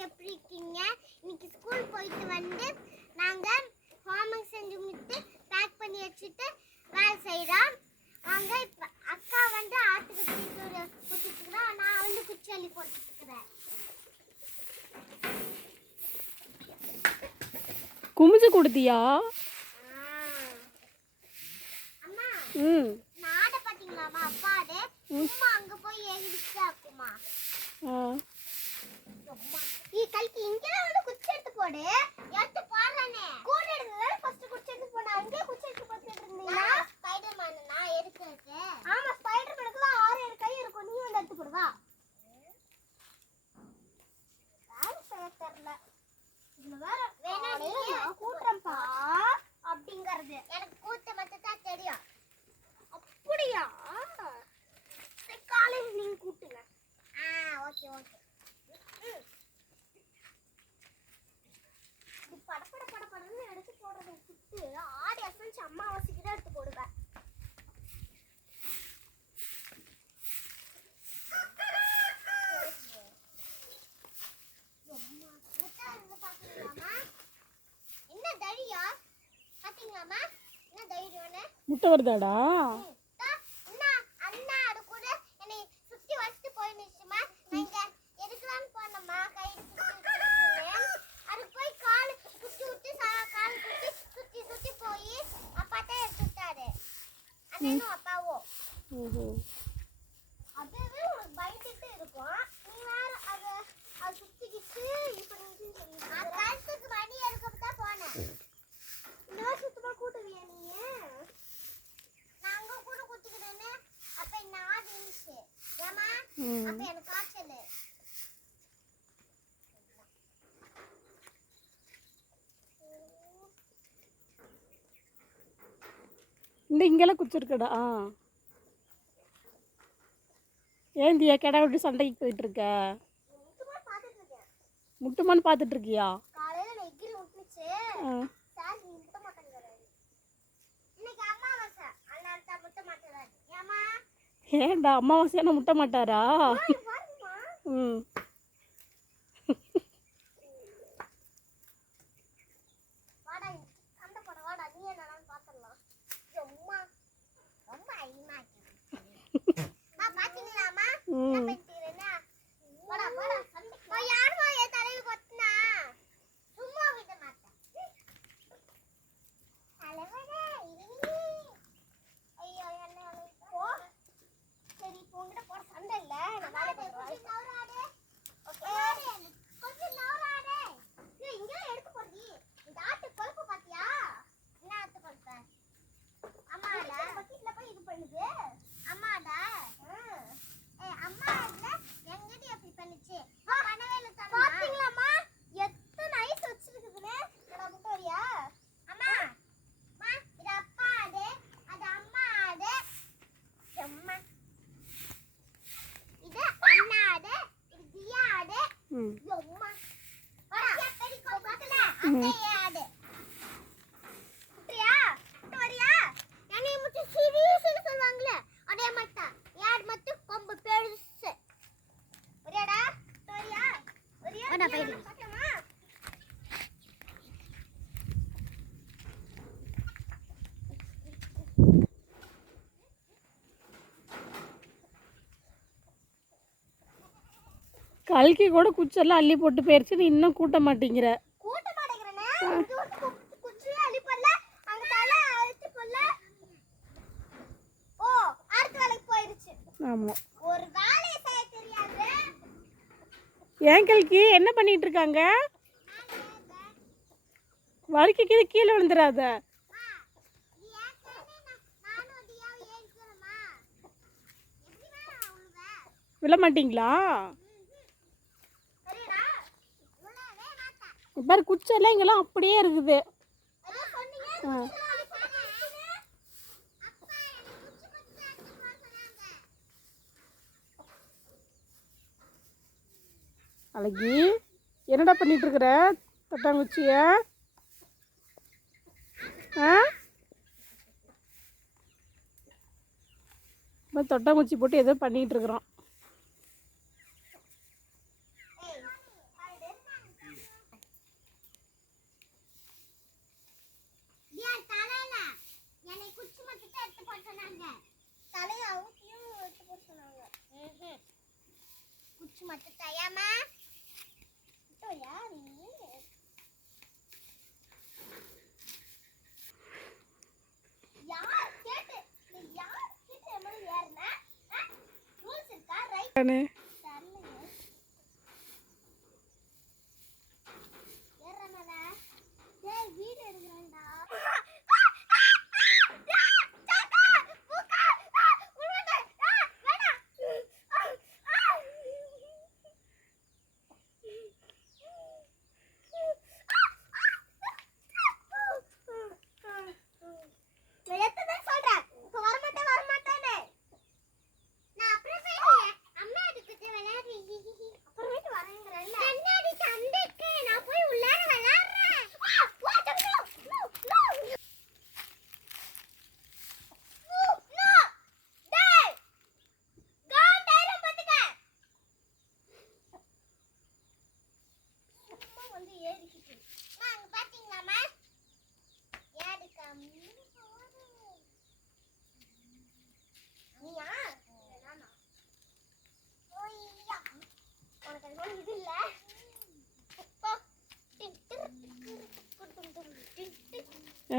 எப்படி இருக்கீங்க? இன்னைக்கு ஸ்கூல் போயிட்டு வந்து நாங்க ஹோம்ஒர்க் செஞ்சு முடித்து பேக் பண்ணி வச்சுட்டு வேலை செய்கிறோம் வாங்க இப்போ அக்கா வந்து ஆட்டுக்கு தீ குத்திட்டுருக்குறோம் நான் வந்து குச்சி அள்ளி போட்டுருக்குறேன் குமிஞ்சு கொடுத்தியா ம். நாடை பார்த்தீங்களாம்மா அப்பாடு சும்மா அங்கே போய் எழுதிட்டு ஆக்குமா ஆ. நீ கல்கி இங்கெல்லாம் வந்து குச்சி எடுத்து போடு. எடுத்து போடுறானே கூட எடுத்ததால ஃபர்ஸ்ட் குச்சி எடுத்து போடு அங்கே குச்சி எடுத்து போட்டு இருந்தீங்களா ஸ்பைடர்மேன் நான் எடுக்கிறது ஆமா ஸ்பைடர்மேனுக்கு ஆறு ஏழு கை இருக்கும் நீ வந்து எடுத்து போடு வா வேலை செய்ய தெரியல இதுல வேற வேணா நீ கூட்டுறப்பா அப்படிங்கிறது எனக்கு கூட்ட மட்டும் தான் தெரியும் அப்படியா சரி, காலையில நீங்க கூட்டுங்க ஆ ஓகே ஓகே இப்படி படபட படபடன்னு எடுத்து போடுறதை விட்டு ஆடி அசைஞ்சு அம்மாவாசைக்கு தான் எடுத்து போடுவேன் என்ன தைரியம் பாத்தீங்களாமா என்ன தைரியம்னு முட்டை வருதாடா தா, அண்ணா அண்ணா அது கூட என்னை சுத்தி வச்சுட்டு போயிருந்துச்சுமா நான் இங்க எடுக்கலாம்னு போனோம்மா கை அது போய் கால் குத்தி விட்டு சா- கால் குத்தி சுத்தி சுத்தி போய் அப்பா தான் எடுத்து விட்டாரு அண்ணனும் அப்பாவும். ஓஹோ. அதுவே உனக்கு பயந்துட்டு இருக்கும். நீ வேற அத அது சுத்திக்கிட்டு இப்படி நான் கழுத்துக்கு மணி எடுக்க தான் போனேன். இந்த வருஷத்துமா கூட்டுவியா நீ? அப்ப ஏமா அப்ப எனக்கு காய்ச்சல். இந்த இங்கெல்லாம் குச்சிருக்கடா ஆ. ஏந்தியா கிடா விட்டு சண்டைக்கு போயிட்டு இருக்க? முட்டுமான்னு பார்த்துட்டு இருக்கியா? காலையில நெக்கில் விட்டுச்சு ஆ சார் நீ முட்ட மாட்டேங்கிறாரு இன்னைக்கு அம்மாவாசை அதனால தான் முட்ட மாட்டேங்கிறாரு ஏமா ஏன்டா அமாவாசையான முட்ட மாட்டாரா கல்கி கூட குச்செல்லாம் அள்ளி போட்டு போயிருச்சு நீ இன்னும் கூட்ட மாட்டேங்கிற. ஆமாம் ஒரு வேலையை செய்ய தெரியாது ஏன் கல்கி? என்ன பண்ணிட்டு இருக்காங்க? வலிக்கு கீழே கீழே விழுந்துடாத விழ மாட்டிங்களா? பாரு குச்செல்லாம் இங்கெல்லாம் அப்படியே இருக்குது. ஆ. அழகி என்னடா பண்ணிட்டு இருக்கிற தட்டாங்குச்சிய? ஆ? தொட்டாங்குச்சி போட்டு ஏதோ பண்ணிட்டு இருக்கிறோம் சும்மா தயாமா தோயா நீ யார் கேட்டு யார் கேட்டு எம்மளும் ஏறினா ரூல்ஸ் இருக்கா ரைட்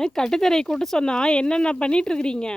கட்டுத்தரை கூட்ட சொன்னால் என்னென்ன பண்ணிகிட்ருக்குறீங்க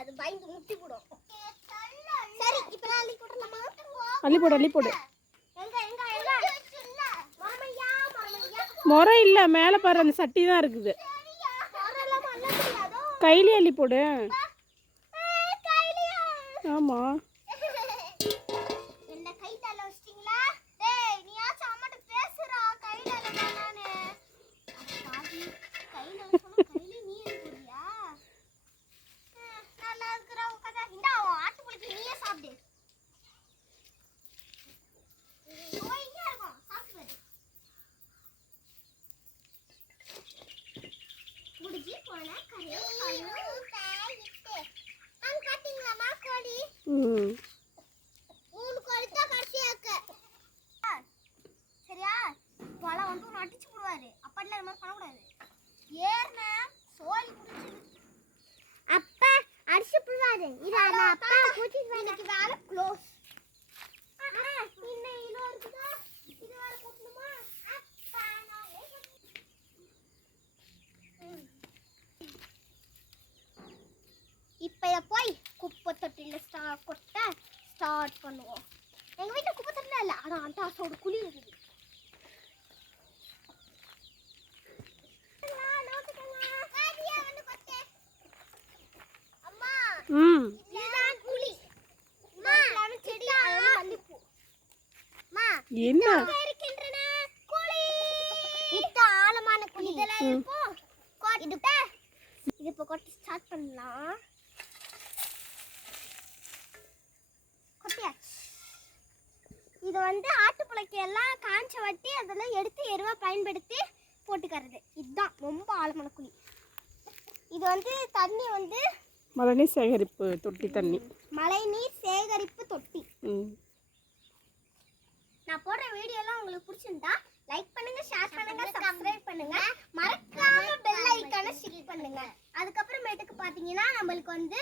அது பயந்து முட்டி போடும். சரி இப்போ அள்ளி போடலாமா அள்ளி போடு அள்ளி போடு. முறை இல்லை மேலே பாரு அந்த சட்டி தான் இருக்குது. கையிலே அள்ளி போடு. ஆமாம் தொட்டியில் ஸ்டார் கொட்ட ஸ்டார்ட் பண்ணுவோம். எங்கள் வீட்டில் குப்பை தொட்டிலாம் இல்லை. ஆனால் அண்டாசோட குழி இருக்குது. ம். என்ன? ஆழமான குழி. இது இப்போ கொட்ட ஸ்டார்ட் பண்ணலாம். வந்து ஆட்டுப்புழைக்கு எல்லாம் காஞ்ச வட்டி அதெல்லாம் எடுத்து எருவா பயன்படுத்தி போட்டுக்கிறது. இதுதான் ரொம்ப ஆழமான குழி. இது வந்து தண்ணி வந்து மழைநீர் சேகரிப்பு தொட்டி தண்ணி. மழைநீர் சேகரிப்பு தொட்டி. நான் போடுற வீடியோலாம் உங்களுக்கு பிடிச்சிருந்தா லைக் பண்ணுங்க ஷேர் பண்ணுங்க சப்ஸ்கிரைப் பண்ணுங்க. மறக்காம பெல் ஐக்கானை கிளிக் பண்ணுங்க. அதுக்கப்புறமேட்டுக்கு பாத்தீங்கன்னா நம்மளுக்கு வந்து